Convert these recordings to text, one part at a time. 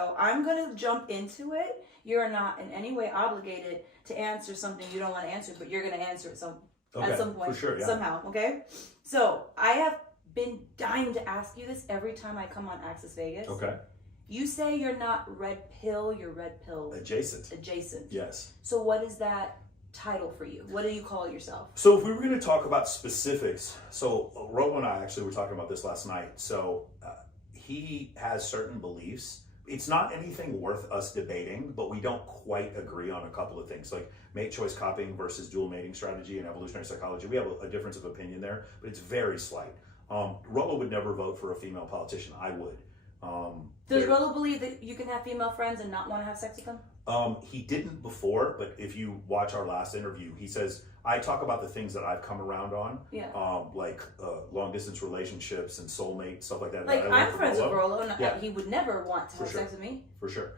So I'm going to jump into it. You're not in any way obligated to answer something you don't want to answer, but you're going to answer it at some point, for sure, yeah. somehow, okay? So I have been dying to ask you this every time I come on Access Vegas. Okay. You say you're not red pill, you're red pill adjacent. Yes. So what is that title for you? What do you call yourself? So if we were going to talk about specifics, so Rolo and I actually were talking about this last night. So he has certain beliefs. It's not anything worth us debating, but we don't quite agree on a couple of things, like mate choice copying versus dual mating strategy and evolutionary psychology. We have a difference of opinion there, but it's very slight. Rolo would never vote for a female politician. I would. Does Rolo believe that you can have female friends and not want to have sex with them? He didn't before, but if you watch our last interview, he says, I talk about the things that I've come around on, like long distance relationships and soulmate, stuff like that. Like, I'm friends with Rolo, and yeah. He would never want to have sex with me. For sure.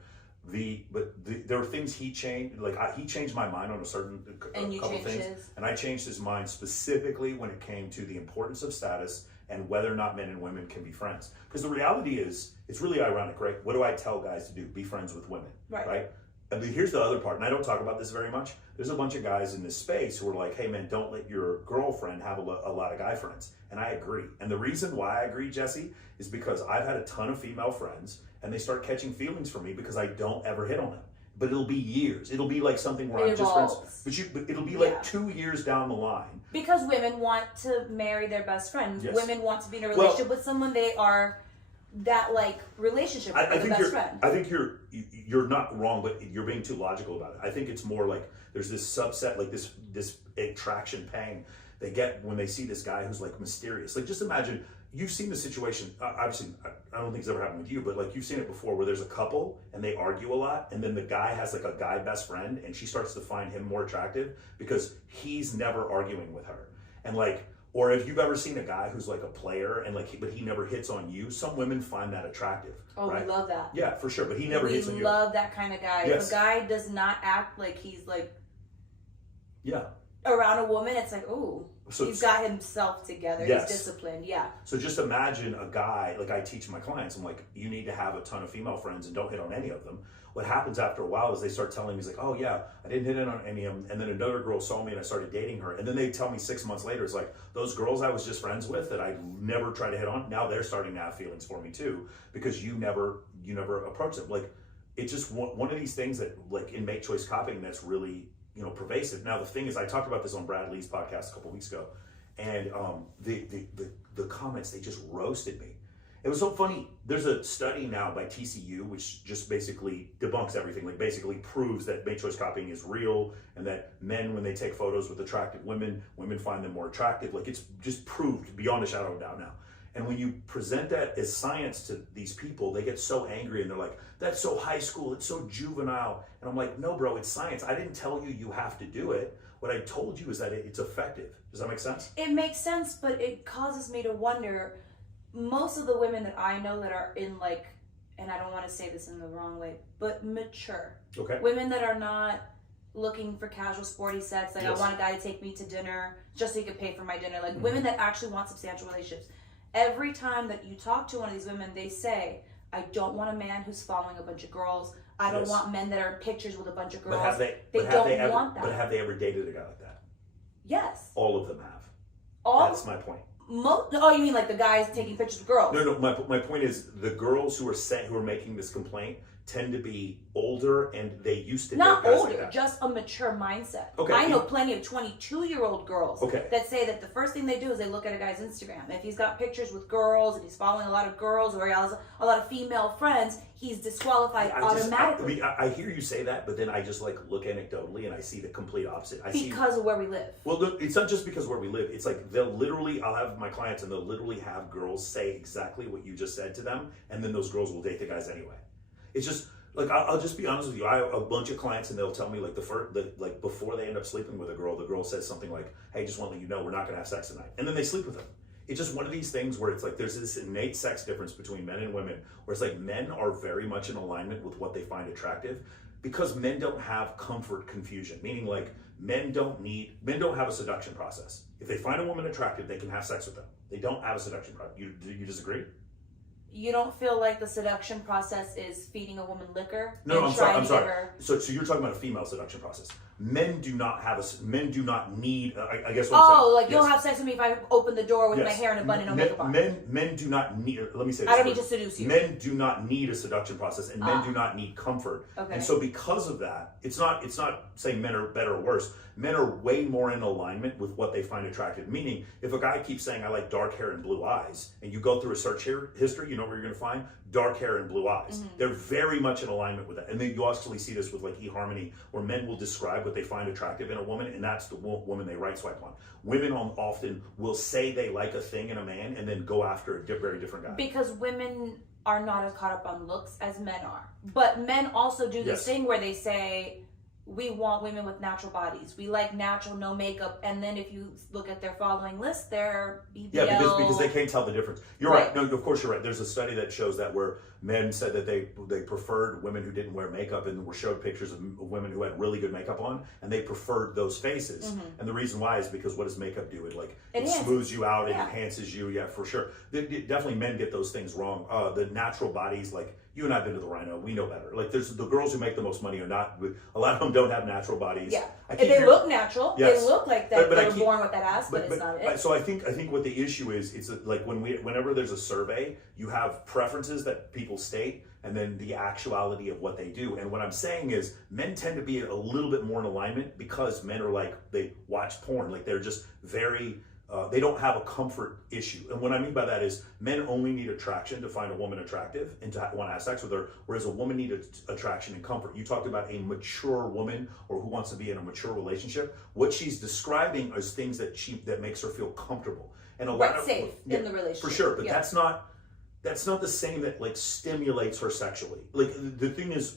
There were things he changed, like he changed my mind on a certain couple things. His. And I changed his mind specifically when it came to the importance of status and whether or not men and women can be friends. Because the reality is, it's really ironic, right? What do I tell guys to do? Be friends with women, right? And here's the other part, and I don't talk about this very much. There's a bunch of guys in this space who are like, hey man, don't let your girlfriend have a lot of guy friends. And I agree. And the reason why I agree, Jesse, is because I've had a ton of female friends and they start catching feelings for me because I don't ever hit on them. But it'll be years. It'll be like something where I'm just friends. But it'll be like 2 years down the line. Because women want to marry their best friend. Yes. Women want to be in a relationship with someone they are that like relationship with the best friend. I think you're not wrong, but you're being too logical about it. I think it's more like there's this subset, like this attraction pang they get when they see this guy who's like mysterious. Like just imagine, you've seen the situation, obviously I don't think it's ever happened with you, but like you've seen it before where there's a couple and they argue a lot and then the guy has like a guy best friend and she starts to find him more attractive because he's never arguing with her. And like, or if you've ever seen a guy who's like a player and like, but he never hits on you, some women find that attractive. Oh, right? We love that. Yeah, for sure. But he never hits on you. We love that kind of guy. Yes. If a guy does not act like he's like, yeah, around a woman, it's like, ooh, he's got himself together. Yes. He's disciplined. Yeah. So just imagine a guy, like I teach my clients, I'm like, you need to have a ton of female friends and don't hit on any of them. What happens after a while is they start telling me, he's like, oh yeah, I didn't hit on any of them. And then another girl saw me and I started dating her. And then they tell me 6 months later, it's like, those girls I was just friends with that I never tried to hit on, now they're starting to have feelings for me too, because you never approach them. Like, it's just one of these things that like in mate choice copying that's really, pervasive. Now the thing is, I talked about this on Brad Lee's podcast a couple weeks ago, and the comments, they just roasted me. It was so funny. There's a study now by TCU which just basically debunks everything, like basically proves that mate choice copying is real and that men, when they take photos with attractive women find them more attractive. Like it's just proved beyond a shadow of a doubt now. And when you present that as science to these people, they get so angry and they're like, that's so high school, it's so juvenile. And I'm like, no, bro, it's science. I didn't tell you have to do it. What I told you is that it's effective. Does that make sense? It makes sense, but it causes me to wonder, most of the women that I know that are in like, and I don't want to say this in the wrong way, but mature. Okay. Women that are not looking for casual sporty sex, like yes. I want a guy to take me to dinner just so he could pay for my dinner. Like mm-hmm. women that actually want substantial relationships. Every time that you talk to one of these women, they say, I don't want a man who's following a bunch of girls. I don't want men that are in pictures with a bunch of girls. But have they want that. But have they ever dated a guy like that? Yes. All of them have. That's my point. Oh, you mean like the guys taking pictures of girls? No. My point is the girls who are making this complaint tend to be older and they used to not date guys older, like that. just a mature mindset. Okay. I know plenty of 22-year-old girls okay. that say that the first thing they do is they look at a guy's Instagram. If he's got pictures with girls and he's following a lot of girls or he has a lot of female friends, he's disqualified automatically. I hear you say that, but then I just like look anecdotally and I see the complete opposite. Because of where we live. Well, look, it's not just because of where we live. It's like I'll have my clients and they'll literally have girls say exactly what you just said to them, and then those girls will date the guys anyway. It's just like I'll just be honest with you. I have a bunch of clients and they'll tell me like like before they end up sleeping with a girl, the girl says something like, "Hey, just want to let you know we're not going to have sex tonight," and then they sleep with them. It's just one of these things where it's like there's this innate sex difference between men and women, where it's like men are very much in alignment with what they find attractive, because men don't have comfort confusion, meaning like men don't have a seduction process. If they find a woman attractive, they can have sex with them. They don't have a seduction process. You disagree? you don't feel like the seduction process is feeding a woman liquor? No, and I'm sorry. trying I'm to sorry. give her- So you're talking about a female seduction process. Men do not have men do not need. I guess. What Oh, I'm saying, like yes. you'll have sex with me if I open the door with my Yes. hair in a bun and no men, makeup on. men do not need. Let me say this. I don't need first. to seduce you. Men do not need a seduction process, and men do not need comfort. Okay. And so because of that, it's not saying men are better or worse. Men are way more in alignment with what they find attractive. Meaning, if a guy keeps saying, I like dark hair and blue eyes, and you go through a search history, you know where you're going to find dark hair and blue eyes. Mm-hmm. They're very much in alignment with that. And then you actually see this with like eHarmony, where men will describe what they find attractive in a woman, and that's the woman they right swipe on. Women often will say they like a thing in a man and then go after a very different guy. Because women are not as caught up on looks as men are. But men also do this thing where they say, we want women with natural bodies. We like natural, no makeup. And then if you look at their following list, they're BBL. Yeah, because they can't tell the difference. You're right. No, of course you're right. There's a study that shows that where men said that they preferred women who didn't wear makeup, and were showed pictures of women who had really good makeup on, and they preferred those faces. Mm-hmm. And the reason why is because what does makeup do? It smooths you out, it enhances you. Yeah, for sure. Definitely men get those things wrong. The natural bodies, like you and I've been to the Rhino, we know better. Like there's the girls who make the most money are not. A lot of them don't have natural bodies. Yeah, they look natural. Yes. They look like that. They're born with that ass, but it's not it. So I think what the issue is, it's like whenever there's a survey, you have preferences that people state, and then the actuality of what they do. And what I'm saying is, men tend to be a little bit more in alignment because men are like, they watch porn, like they're just very. They don't have a comfort issue. And what I mean by that is men only need attraction to find a woman attractive and to want to have sex with her, whereas a woman needs attraction and comfort. You talked about a mature woman or who wants to be in a mature relationship. What she's describing is things that makes her feel comfortable. And a lot of safe in the relationship. For sure, but that's not the same that like stimulates her sexually. Like the thing is,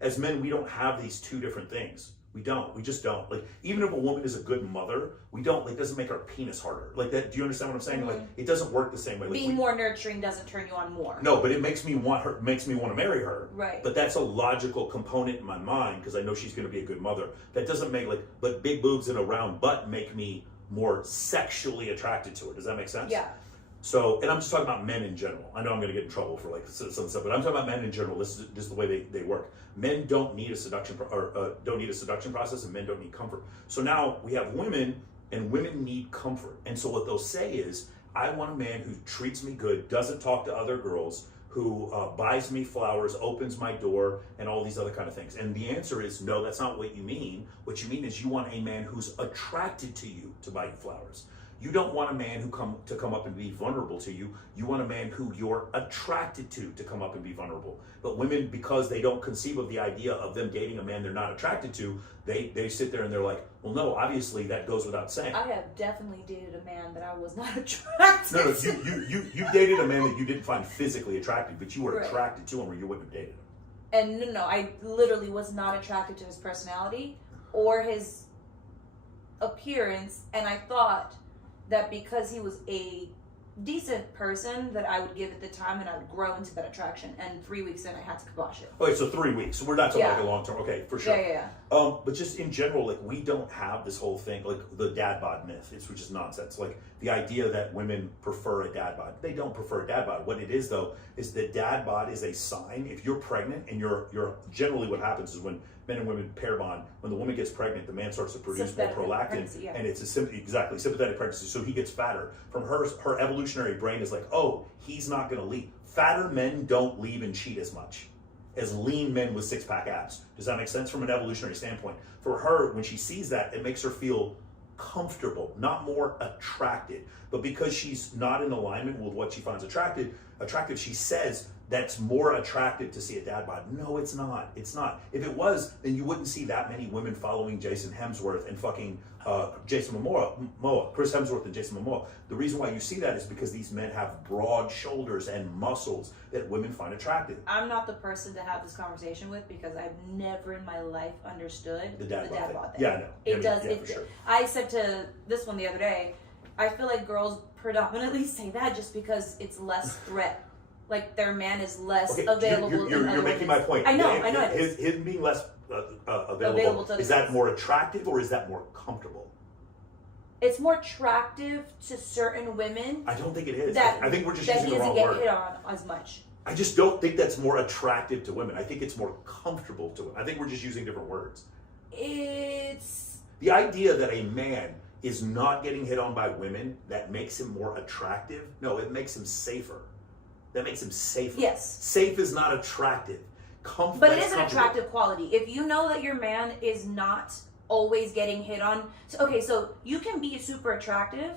as men, we don't have these two different things. We just don't. Like, even if a woman is a good mother, doesn't make our penis harder. Like that, do you understand what I'm saying? Mm-hmm. Like, it doesn't work the same way. Like, being more nurturing doesn't turn you on more. No, but it makes me want to marry her. Right. But that's a logical component in my mind, because I know she's going to be a good mother. That doesn't make, but big boobs and a round butt make me more sexually attracted to her. Does that make sense? Yeah. So, and I'm just talking about men in general. I know I'm going to get in trouble for some stuff, but I'm talking about men in general. This is just the way they work. Men don't need a seduction process, and men don't need comfort. So now we have women, and women need comfort. And so what they'll say is, I want a man who treats me good, doesn't talk to other girls, who buys me flowers, opens my door, and all these other kind of things. And the answer is no, that's not what you mean. What you mean is you want a man who's attracted to you to buy you flowers. You don't want a man who come up and be vulnerable to you. You want a man who you're attracted to come up and be vulnerable. But women, because they don't conceive of the idea of them dating a man they're not attracted to, they sit there and they're like, well, no, obviously that goes without saying. I have definitely dated a man that I was not attracted to. No, you dated a man that you didn't find physically attractive, but you were attracted to him, or you wouldn't have dated him. And no, I literally was not attracted to his personality or his appearance, and I thought that because he was a decent person that I would give it the time and I would grow into that attraction, and 3 weeks in I had to kibosh it. Okay, so 3 weeks. So we're not talking like a long term. Okay, for sure. Yeah. But just in general, like, we don't have this whole thing, like the dad bod myth, which is nonsense. Like the idea that women prefer a dad bod. They don't prefer a dad bod. What it is though, is the dad bod is a sign. If you're pregnant and you're generally what happens is when men and women pair bond, when the woman gets pregnant, the man starts to produce more prolactin, and it's sympathetic pregnancy. So he gets fatter. From her evolutionary brain is like, oh, he's not going to leave. Fatter men don't leave and cheat as much as lean men with six-pack abs. Does that make sense from an evolutionary standpoint? For her, when she sees that, it makes her feel comfortable, not more attracted. But because she's not in alignment with what she finds attractive, she says that's more attractive to see a dad bod. No, it's not. It's not. If it was, then you wouldn't see that many women following Jason Hemsworth and fucking Jason Momoa, Chris Hemsworth and Jason Momoa. The reason why you see that is because these men have broad shoulders and muscles that women find attractive. I'm not the person to have this conversation with because I've never in my life understood the dad bod thing. Yeah, I know. It does. Yeah, for sure. I said to this one the other day, I feel like girls predominantly say that just because it's less threat. Like their man is less available. You're making my point. I know it is. Him being less available to is that more attractive or is that more comfortable? it's more attractive to certain women. I don't think it is. That I think we're just that using he the doesn't wrong get word. hit on as much. I just don't think that's more attractive to women. I think it's more comfortable to women. I think we're just using different words. It's The idea that a man is not getting hit on by women, that makes him more attractive. No, it makes him safer. That makes him safer. yes. Safe is not attractive. But it that's is an comfortable. attractive quality. If you know that your man is not always getting hit on, so you can be super attractive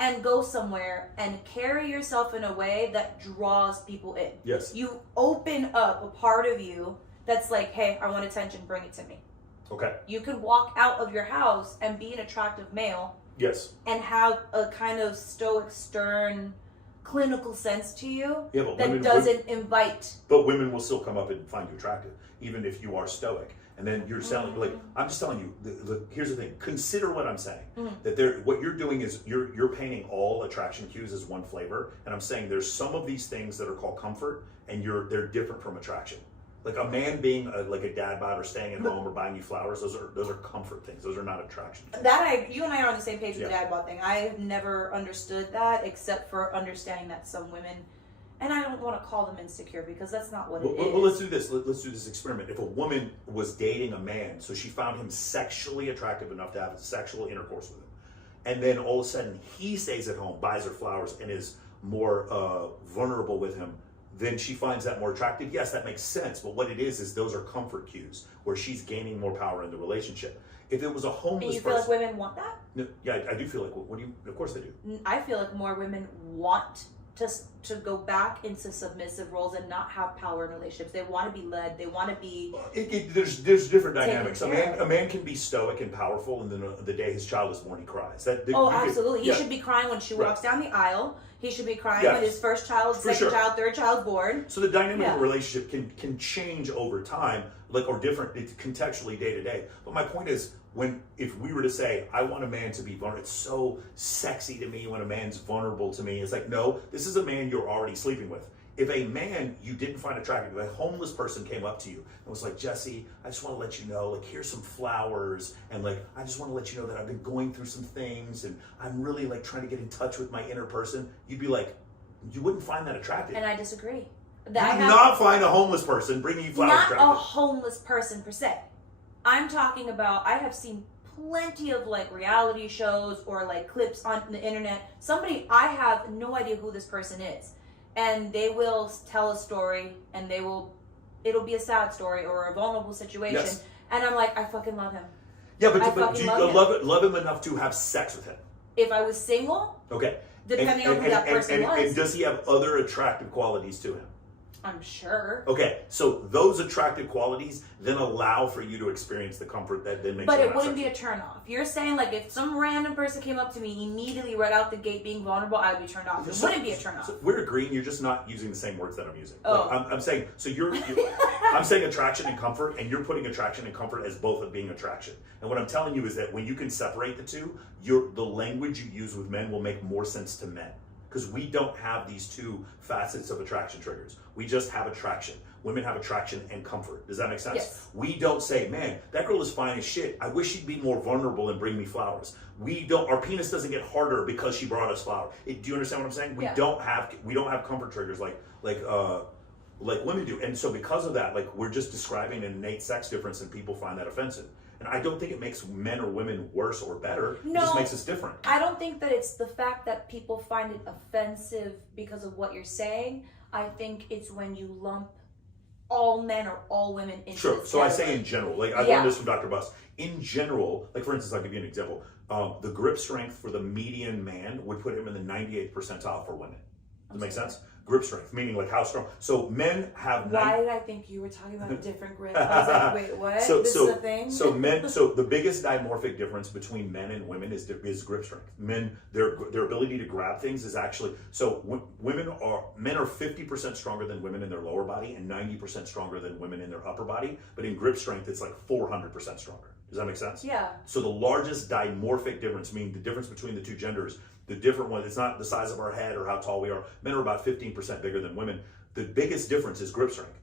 and go somewhere and carry yourself in a way that draws people in. Yes. You open up a part of you that's like, hey, I want attention, bring it to me. Okay. You can walk out of your house and be an attractive male Yes. and have a kind of stoic, stern, clinical sense to you Yeah, but that women doesn't invite. But women will still come up and find you attractive, even if you are stoic. And then you're selling, like, I'm just telling you, here's the thing. Consider what I'm saying. That what you're doing is you're painting all attraction cues as one flavor. And I'm saying there's some of these things that are called comfort, and they're different from attraction. Like a man being like a dad bod or staying at home or buying you flowers, those are comfort things. Those are not attraction things. You and I are on the same page with the Yeah. dad bod thing. I've never understood that except for understanding that some women, and I don't want to call them insecure because that's not what it is. Well, let's do this. Let's do this experiment. If a woman was dating a man, so she found him sexually attractive enough to have sexual intercourse with him, and then all of a sudden he stays at home, buys her flowers, and is more vulnerable with him, then she finds that more attractive. Yes, that makes sense. But what it is those are comfort cues where she's gaining more power in the relationship. If it was a homeless And you feel person, like women want that? no, yeah, I do feel like. What do you? Of course they do. I feel like more women want to go back into submissive roles and not have power in relationships. They want to be led. They want to be. There's different taken dynamics. care of. A man can be stoic and powerful, and then the day his child is born, he cries. Absolutely. Yeah. He should be crying when she Right. walks down the aisle. He should be crying Yes. when his first child, For second sure. child, third child's born. So the dynamic Yeah. of a relationship can change over time, like or different contextually day to day. But my point is, if we were to say, I want a man to be vulnerable, it's so sexy to me when a man's vulnerable to me. It's like, no, this is a man you're already sleeping with. If a man you didn't find attractive, if a homeless person came up to you and was like, Jesse, I just want to let you know, like, here's some flowers, and like, I just want to let you know that I've been going through some things, and I'm really like trying to get in touch with my inner person, you'd be like, you wouldn't find that attractive. And I disagree. You would not find a homeless person bringing you flowers Not attractive. a homeless person per se. I'm talking about, I have seen plenty of like reality shows or like clips on the internet. I have no idea who this person is. And they will tell a story and it'll be a sad story or a vulnerable situation. Yes. And I'm like, I fucking love him. Yeah, I but do fucking you love love him enough to have sex with him? If I was single, Okay. depending on who that person was, and does he have other attractive qualities to him? I'm sure. Okay, so those attractive qualities then allow for you to experience the comfort that then makes But you it have wouldn't sex. be a turn off. You're saying like if some random person came up to me immediately right out the gate being vulnerable, I would be turned off. It wouldn't be a turn off. So we're agreeing. You're just not using the same words that I'm using. Oh. Like, I'm saying. So I'm saying attraction and comfort, and you're putting attraction and comfort as both of being attraction. And what I'm telling you is that when you can separate the two, the language you use with men will make more sense to men. Because we don't have these two facets of attraction triggers. We just have attraction. Women have attraction and comfort. Does that make sense? Yes. We don't say, man, that girl is fine as shit. I wish she'd be more vulnerable and bring me flowers. We don't. Our penis doesn't get harder because she brought us flowers. Do you understand what I'm saying? Yeah. We don't have comfort triggers like women do. And so because of that, like we're just describing an innate sex difference, and people find that offensive. And I don't think it makes men or women worse or better. No. It just makes us different. I don't think that it's the fact that people find it offensive because of what you're saying. I think it's when you lump all men or all women into Sure. this So I category. say in general, like I learned this from Dr. Buss. In general, like for instance, I'll give you an example. The grip strength for the median man would put him in the 98th percentile for women. Does that make sense? Grip strength, meaning like how strong. So men have. Why did I think you were talking about a different grip? I was like, wait, what? This is a thing? So the biggest dimorphic difference between men and women is grip strength. Men, their ability to grab things is actually, men are 50% stronger than women in their lower body and 90% stronger than women in their upper body. But in grip strength, it's like 400% stronger. Does that make sense? Yeah. So the largest dimorphic difference, meaning the difference between the two genders, the different one, it's not the size of our head or how tall we are. Men are about 15% bigger than women. The biggest difference is grip strength.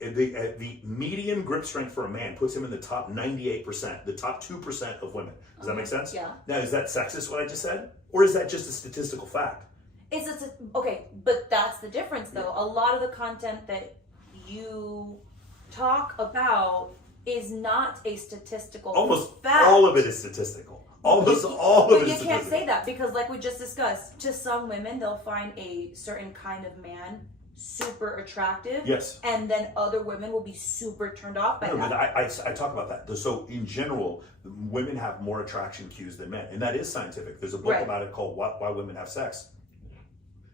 the median grip strength for a man puts him in the top 98%, the top 2% of women. Does that make sense? Yeah. Now, is that sexist what I just said? Or is that just a statistical fact? Okay, but that's the difference though. A lot of the content that you talk about is not a statistical Almost fact. all of it is statistical. Almost all of it is But you can't statistical. say that because, like we just discussed, to some women they'll find a certain kind of man super attractive. Yes. And then other women will be super turned off by No, that. but I talk about that. So in general, women have more attraction cues than men, and that is scientific. There's a book about it called Why Women Have Sex.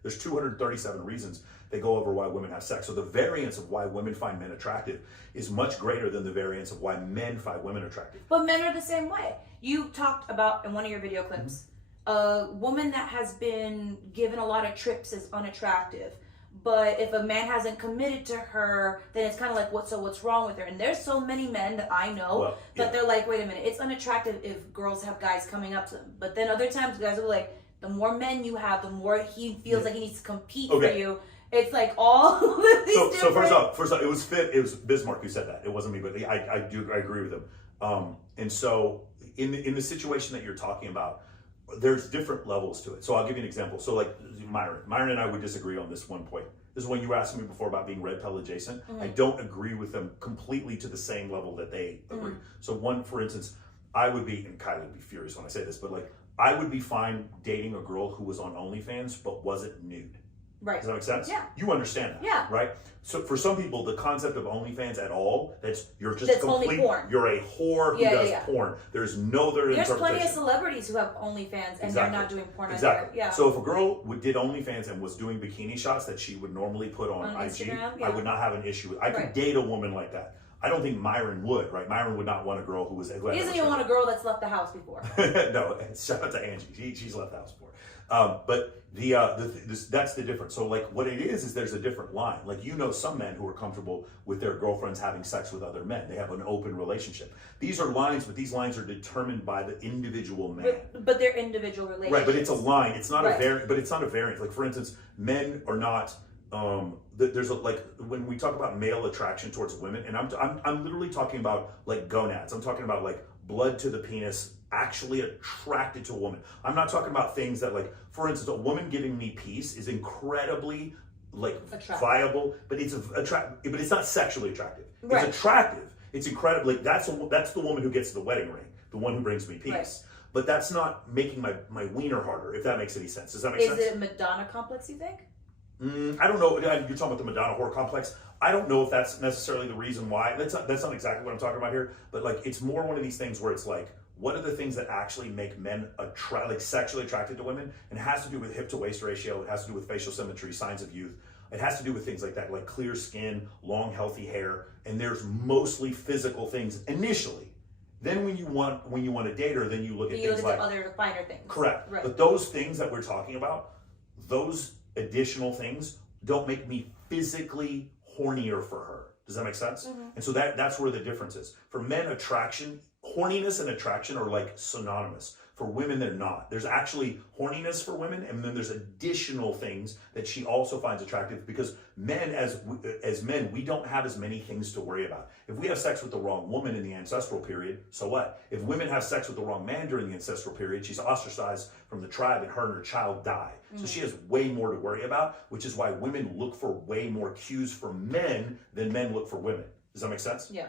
There's 237 reasons they go over why women have sex. So the variance of why women find men attractive is much greater than the variance of why men find women attractive. But men are the same way. You talked about in one of your video clips, a woman that has been given a lot of trips is unattractive. But if a man hasn't committed to her, then it's kind of like, what's wrong with her? And there's so many men that I know that they're like, wait a minute, it's unattractive if girls have guys coming up to them. But then other times guys are like, the more men you have, the more he feels like he needs to compete for you. It's like all of these different... So first off, it was Bismarck who said that. It wasn't me, but I agree with him. And so in the situation that you're talking about, there's different levels to it. So I'll give you an example. So like Myron and I would disagree on this one point. This is when you were asking me before about being red pill adjacent. I don't agree with them completely to the same level that they agree. So one, for instance, I would be, and Kylie would be furious when I say this, but like I would be fine dating a girl who was on OnlyFans but wasn't nude. Right. Does that make sense? Yeah. You understand that. Yeah. Right? So for some people, the concept of OnlyFans at all, you're just that's complete, only porn. You're a whore who does porn. There's no other There's interpretation. plenty of celebrities who have OnlyFans and they're not doing porn either. Yeah. So if a girl did OnlyFans and was doing bikini shots that she would normally put on IG, Instagram, I would not have an issue with. I could date a woman like that. I don't think Myron would, right? Myron would not want a girl who he doesn't even want a girl that's left the house before. No, shout out to Angie. She's left the house before. But that's the difference. So like what it is there's a different line. Like some men who are comfortable with their girlfriends having sex with other men. They have an open relationship. These are lines, but these lines are determined by the individual man. But they're individual relationships. Right, but it's a line. It's not a variant. But it's not a variance. Like for instance, men are not. There's when we talk about male attraction towards women, and I'm literally talking about like gonads. I'm talking about like blood to the penis, actually attracted to a woman. I'm not talking about things that like, for instance, a woman giving me peace is incredibly like viable, but it's but it's not sexually attractive. It's attractive. It's incredibly. That's the woman who gets the wedding ring, the one who brings me peace. Right. But that's not making my wiener harder. If that makes any sense. Does that make sense? Is it a Madonna complex? You think? I don't know. You're talking about the Madonna whore complex. I don't know if that's necessarily the reason why. That's not exactly what I'm talking about here. But like, it's more one of these things where it's like, what are the things that actually make men sexually attracted to women? And it has to do with hip to waist ratio. It has to do with facial symmetry, signs of youth. It has to do with things like that, like clear skin, long, healthy hair. And there's mostly physical things initially. Then when you want to date her, then you look at things like other finer things. Correct. Right. But those things that we're talking about, those additional things don't make me physically hornier for her. Does that make sense? And so that's where the difference is. For men, horniness and attraction are like synonymous. For women, they're not. There's actually horniness for women, and then there's additional things that she also finds attractive, because men, as men, we don't have as many things to worry about. If we have sex with the wrong woman in the ancestral period, so what? If women have sex with the wrong man during the ancestral period, she's ostracized from the tribe and her and her child die. So she has way more to worry about, which is why women look for way more cues from men than men look for women. Does that make sense? Yeah.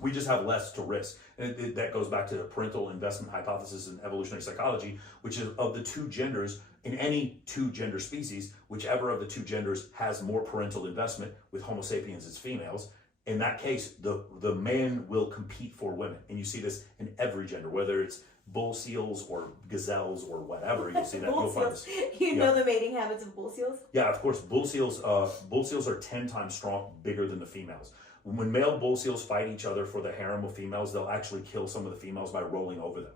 We just have less to risk. And that goes back to the parental investment hypothesis in evolutionary psychology, which is of the two genders, in any two gender species, whichever of the two genders has more parental investment, with Homo sapiens as females, in that case, the man will compete for women. And you see this in every gender, whether it's bull seals or gazelles or whatever. You'll see that. Bull seals. You know the mating habits of bull seals? Yeah, of course. Bull seals are 10 times bigger than the females. When male bull seals fight each other for the harem of females, they'll actually kill some of the females by rolling over them.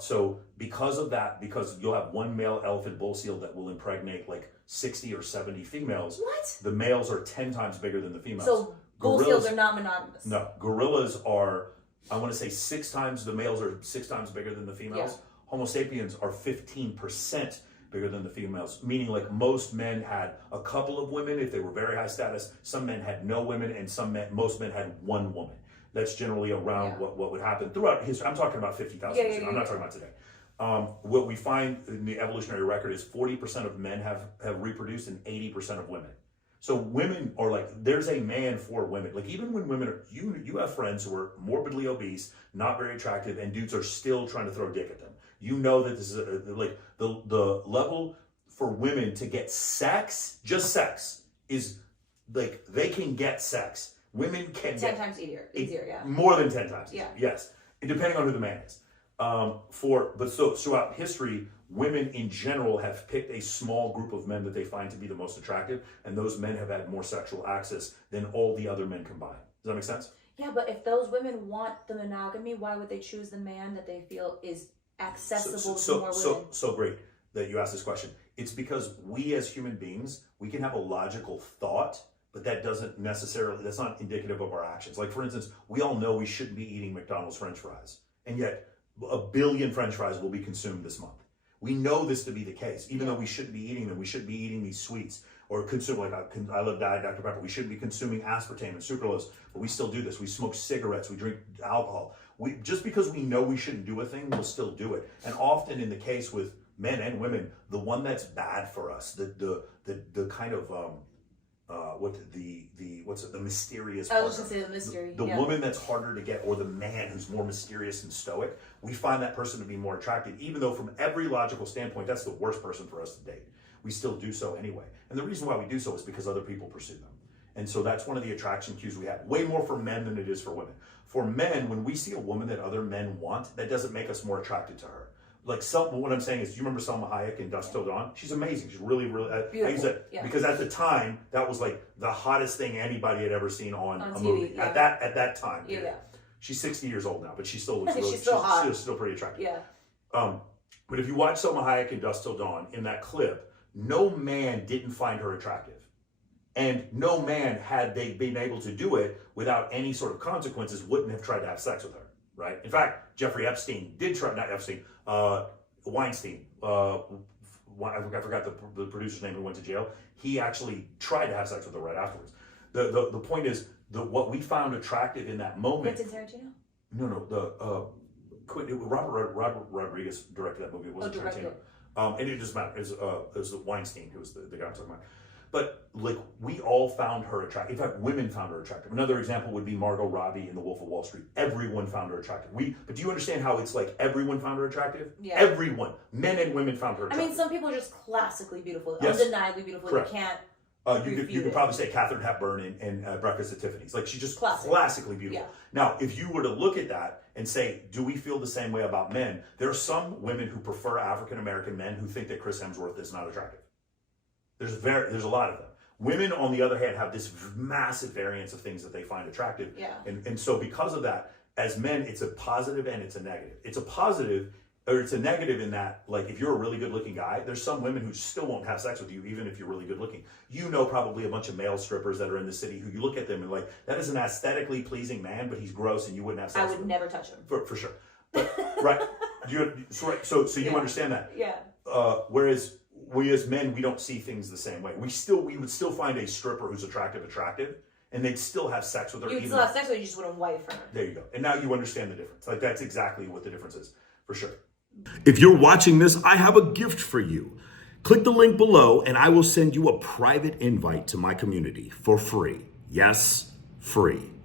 So because of that, because you'll have one male elephant bull seal that will impregnate like 60 or 70 females. What? The males are 10 times bigger than the females. So bull seals are not monogamous. No, gorillas are, I want to say 6 times, the males are 6 times bigger than the females. Yeah. Homo sapiens are 15% bigger than the females, meaning like most men had a couple of women if they were very high status. Some men had no women, and most men had one woman. That's generally around what would happen throughout history. I'm talking about 50,000 years ago. I'm not talking about today. What we find in the evolutionary record is 40% of men have reproduced and 80% of women. So women are like, there's a man for women. Like even when women are, you have friends who are morbidly obese, not very attractive, and dudes are still trying to throw dick at them. You know that this is like the level for women to get sex, just sex, is like they can get sex. Women can 10 times easier, yeah. More than 10 times. Yeah. Yes. Depending on who the man is. So throughout history, women in general have picked a small group of men that they find to be the most attractive, and those men have had more sexual access than all the other men combined. Does that make sense? Yeah, but if those women want the monogamy, why would they choose the man that they feel is accessible to more women? So great that you asked this question. It's because we as human beings, we can have a logical thought, but that's not indicative of our actions. Like for instance, we all know we shouldn't be eating McDonald's French fries, and yet 1 billion French fries will be consumed this month. We know this to be the case, even though we shouldn't be eating them. We shouldn't be eating these sweets or consume, like I love Diet Dr. Pepper. We shouldn't be consuming aspartame and sucralose, but we still do this. We smoke cigarettes, we drink alcohol. Just because we know we shouldn't do a thing, we'll still do it. And often in the case with men and women, the one that's bad for us, the kind of the mysterious partner. I was just gonna say the mystery. The woman that's harder to get, or the man who's more mysterious and stoic, we find that person to be more attractive, even though from every logical standpoint, that's the worst person for us to date. We still do so anyway. And the reason why we do so is because other people pursue them. And so that's one of the attraction cues we have. Way more for men than it is for women. For men, when we see a woman that other men want, that doesn't make us more attracted to her. Like what I'm saying is, do you remember Selma Hayek in Dusk Till Dawn? She's amazing. She's really, really, I use that because at the time, that was like the hottest thing anybody had ever seen on a TV, movie. At that time. Yeah. She's 60 years old now, but she still looks really, she's still pretty attractive. Yeah. But if you watch Selma Hayek in Dusk Till Dawn, in that clip, no man didn't find her attractive. And no man, had they been able to do it without any sort of consequences, wouldn't have tried to have sex with her, right? In fact, Jeffrey Epstein did try, not Epstein, Weinstein, I forgot the producer's name who went to jail. He actually tried to have sex with her right afterwards. The point is, what we found attractive in that moment. Quentin Tarantino? No, Robert Rodriguez directed that movie. It wasn't Tarantino. And it doesn't matter. It was Weinstein who was the guy I'm talking about. But like we all found her attractive. In fact, women found her attractive. Another example would be Margot Robbie in The Wolf of Wall Street. Everyone found her attractive. But do you understand how it's like everyone found her attractive? Yeah. Everyone, men and women found her attractive. I mean, some people are just classically beautiful, yes. Undeniably beautiful. Correct. You can't. You could probably say Katharine Hepburn in Breakfast at Tiffany's. Like she's just classically beautiful. Yeah. Now, if you were to look at that and say, do we feel the same way about men? There are some women who prefer African American men who think that Chris Hemsworth is not attractive. There's a lot of them. Women, on the other hand, have this massive variance of things that they find attractive. Yeah. And so because of that, as men, it's a positive and it's a negative. It's a positive, or it's a negative in that, like, if you're a really good-looking guy, there's some women who still won't have sex with you, even if you're really good-looking. You know probably a bunch of male strippers that are in the city who you look at them and like, that is an aesthetically pleasing man, but he's gross and you wouldn't have sex with him. I would never touch him. For sure. But, right. So you understand that. Yeah. Whereas we as men, we don't see things the same way. We would still find a stripper who's attractive, and they'd still have sex with her. You would still have sex with her, you just wouldn't wife her. There you go. And now you understand the difference. Like that's exactly what the difference is, for sure. If you're watching this, I have a gift for you. Click the link below and I will send you a private invite to my community for free. Yes, free.